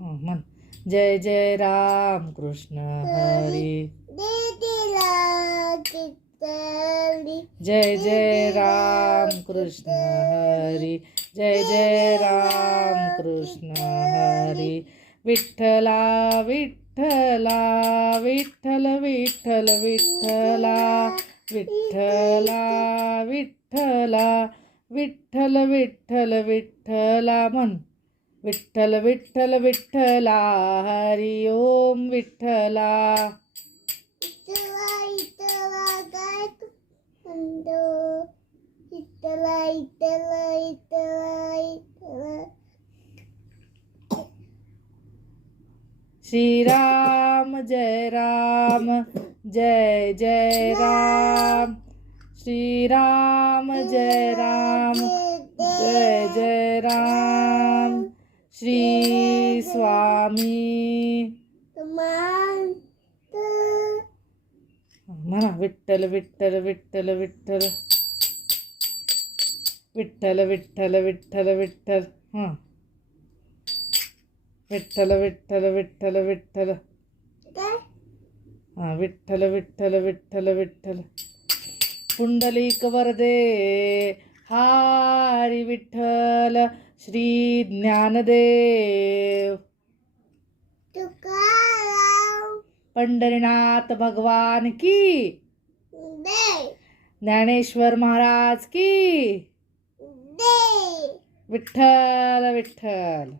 म्हण जय जय राम कृष्ण हरी जय जय राम कृष्ण हरी जय जय राम कृष्ण हरी विठ्ठला विठ्ठला विठ्ठल विठ्ठल विठ्ठला विठ्ठला विठ्ठला विठ्ठल विठ्ठल विठ्ठला म्हण विठ्ठल विठ्ठल विठ्ठला हरी ओम विठ्ठला श्रीराम जय राम जय जय राम श्रीराम जय राम जय जय राम श्री स्वामी म्हणा विठ्ठल विठ्ठल विठ्ठल विठ्ठल विठ्ठल विठ्ठल विठ्ठल विठ्ठल हां विठ्ठल विठ्ठल विठ्ठल विठ्ठल हां विठ्ठल विठ्ठल विठ्ठल विठ्ठल पुंडलिक वरदे हरी विठ्ठल श्री ज्ञानदेव पंढरीनाथ भगवान की ज्ञानेश्वर महाराज की विठ्ठल विठ्ठल